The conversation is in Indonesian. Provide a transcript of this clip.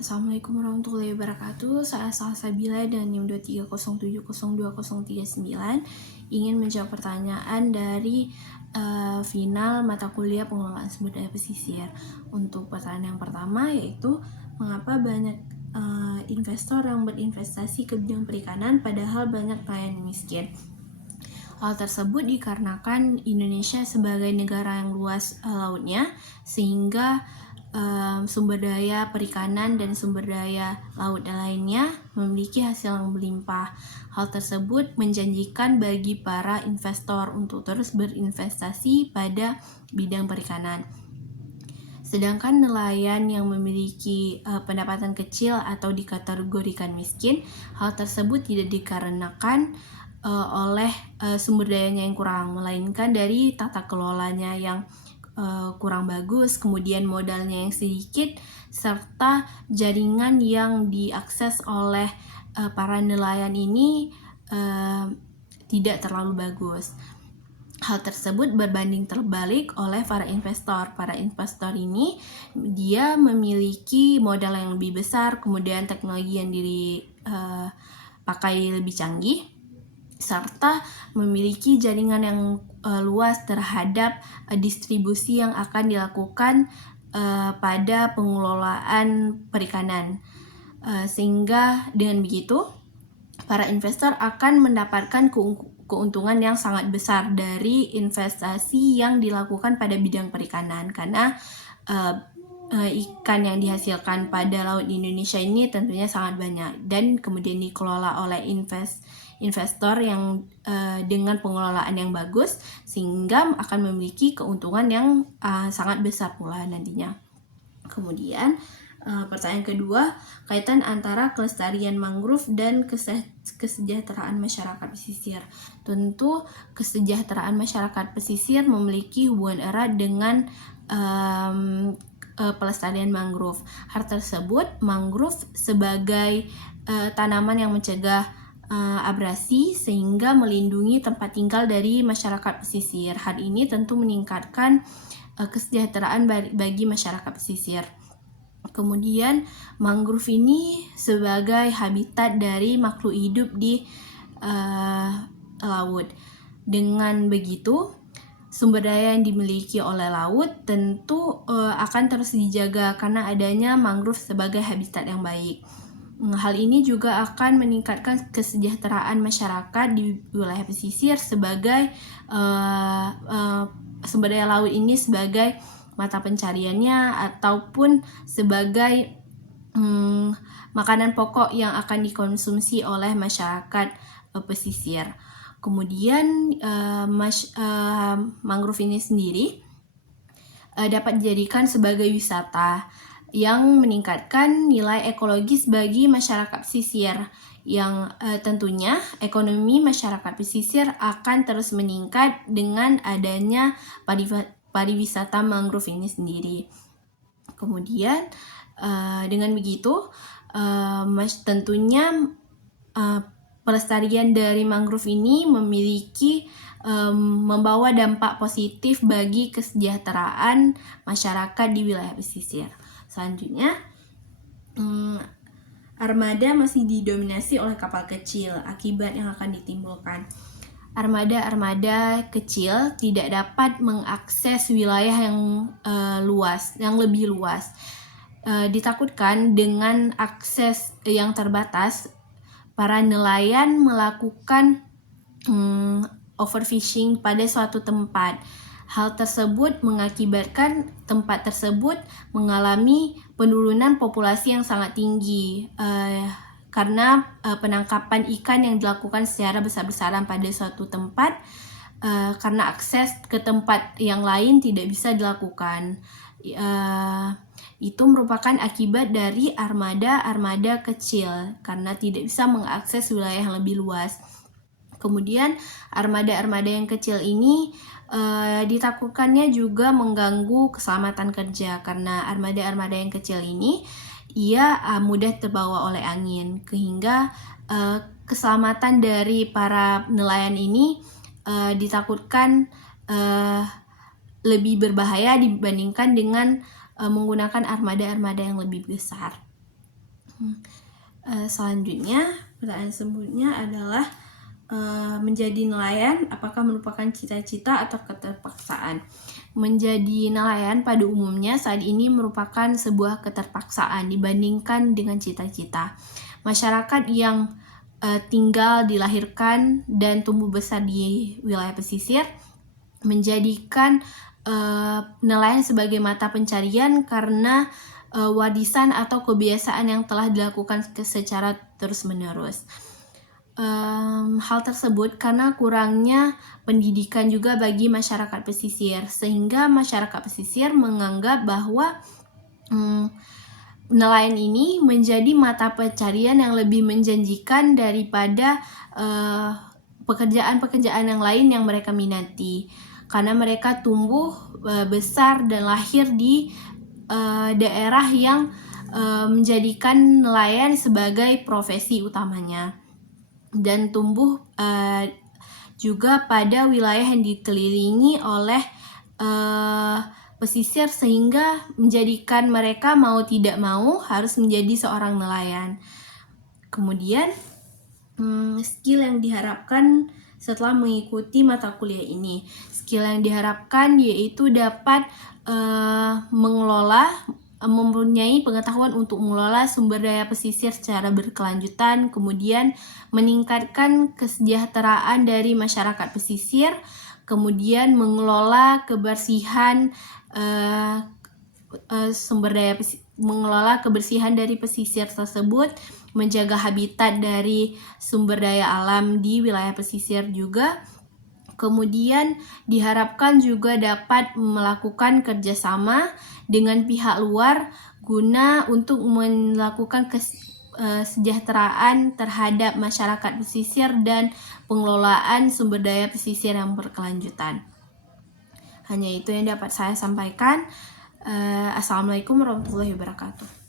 Assalamualaikum warahmatullahi wabarakatuh. Saya Salsabila dan NIM 230702039 ingin menjawab pertanyaan dari final mata kuliah pengelolaan sumber daya pesisir. Untuk pertanyaan yang pertama yaitu mengapa banyak investor yang berinvestasi ke bidang perikanan padahal banyak nelayan miskin. Hal tersebut dikarenakan Indonesia sebagai negara yang luas lautnya, sehingga sumber daya perikanan dan sumber daya laut lainnya memiliki hasil yang melimpah. Hal tersebut menjanjikan bagi para investor untuk terus berinvestasi pada bidang perikanan. Sedangkan nelayan yang memiliki pendapatan kecil atau dikategorikan miskin, hal tersebut tidak dikarenakan oleh sumber dayanya yang kurang, melainkan dari tata kelolanya yang kurang bagus, kemudian modalnya yang sedikit, serta jaringan yang diakses oleh para nelayan ini tidak terlalu bagus. Hal tersebut berbanding terbalik oleh para investor. Para investor ini dia memiliki modal yang lebih besar, kemudian teknologi yang dipakai lebih canggih, serta memiliki jaringan yang luas terhadap distribusi yang akan dilakukan pada pengelolaan perikanan. Sehingga dengan begitu, para investor akan mendapatkan keuntungan yang sangat besar dari investasi yang dilakukan pada bidang perikanan, karena ikan yang dihasilkan pada laut di Indonesia ini tentunya sangat banyak dan kemudian dikelola oleh investor yang dengan pengelolaan yang bagus, sehingga akan memiliki keuntungan yang sangat besar pula nantinya. Kemudian pertanyaan kedua, kaitan antara kelestarian mangrove dan kesejahteraan masyarakat pesisir. Tentu kesejahteraan masyarakat pesisir memiliki hubungan erat dengan pelestarian mangrove. Hal tersebut, mangrove sebagai tanaman yang mencegah abrasi sehingga melindungi tempat tinggal dari masyarakat pesisir. Hal ini tentu meningkatkan kesejahteraan bagi masyarakat pesisir. Kemudian mangrove ini sebagai habitat dari makhluk hidup di laut. Dengan begitu, sumber daya yang dimiliki oleh laut tentu akan terus dijaga karena adanya mangrove sebagai habitat yang baik. Hal ini juga akan meningkatkan kesejahteraan masyarakat di wilayah pesisir sebagai sumber daya laut ini sebagai mata pencariannya ataupun sebagai makanan pokok yang akan dikonsumsi oleh masyarakat pesisir. Kemudian mangrove ini sendiri dapat dijadikan sebagai wisata yang meningkatkan nilai ekologis bagi masyarakat pesisir, yang tentunya ekonomi masyarakat pesisir akan terus meningkat dengan adanya pariwisata mangrove ini sendiri. Kemudian dengan begitu tentunya pelestarian dari mangrove ini membawa dampak positif bagi kesejahteraan masyarakat di wilayah pesisir. Selanjutnya, armada masih didominasi oleh kapal kecil. Akibat yang akan ditimbulkan, armada kecil tidak dapat mengakses wilayah yang lebih luas. Ditakutkan dengan akses yang terbatas, para nelayan melakukan overfishing pada suatu tempat. Hal tersebut mengakibatkan tempat tersebut mengalami penurunan populasi yang sangat tinggi karena penangkapan ikan yang dilakukan secara besar-besaran pada suatu tempat karena akses ke tempat yang lain tidak bisa dilakukan. Itu merupakan akibat dari armada kecil karena tidak bisa mengakses wilayah yang lebih luas. Kemudian armada yang kecil ini ditakutkannya juga mengganggu keselamatan kerja karena armada yang kecil ini mudah terbawa oleh angin, sehingga keselamatan dari para nelayan ini ditakutkan lebih berbahaya dibandingkan dengan menggunakan armada yang lebih besar. Selanjutnya, pertanyaan selanjutnya adalah menjadi nelayan apakah merupakan cita-cita atau keterpaksaan? Menjadi nelayan pada umumnya saat ini merupakan sebuah keterpaksaan dibandingkan dengan cita-cita. Masyarakat yang tinggal, dilahirkan, dan tumbuh besar di wilayah pesisir menjadikan nelayan sebagai mata pencarian karena warisan atau kebiasaan yang telah dilakukan secara terus-menerus. Hal tersebut karena kurangnya pendidikan juga bagi masyarakat pesisir, sehingga masyarakat pesisir menganggap bahwa nelayan ini menjadi mata pencarian yang lebih menjanjikan daripada pekerjaan-pekerjaan yang lain yang mereka minati, karena mereka tumbuh besar dan lahir di daerah yang menjadikan nelayan sebagai profesi utamanya, dan tumbuh juga pada wilayah yang dikelilingi oleh pesisir, sehingga menjadikan mereka mau tidak mau harus menjadi seorang nelayan. Kemudian skill yang diharapkan setelah mengikuti mata kuliah ini. Skill yang diharapkan yaitu dapat mempunyai pengetahuan untuk mengelola sumber daya pesisir secara berkelanjutan, kemudian meningkatkan kesejahteraan dari masyarakat pesisir, kemudian mengelola kebersihan mengelola kebersihan dari pesisir tersebut, menjaga habitat dari sumber daya alam di wilayah pesisir juga. Kemudian diharapkan juga dapat melakukan kerjasama dengan pihak luar guna untuk melakukan kesejahteraan terhadap masyarakat pesisir dan pengelolaan sumber daya pesisir yang berkelanjutan. Hanya itu yang dapat saya sampaikan. Assalamualaikum warahmatullahi wabarakatuh.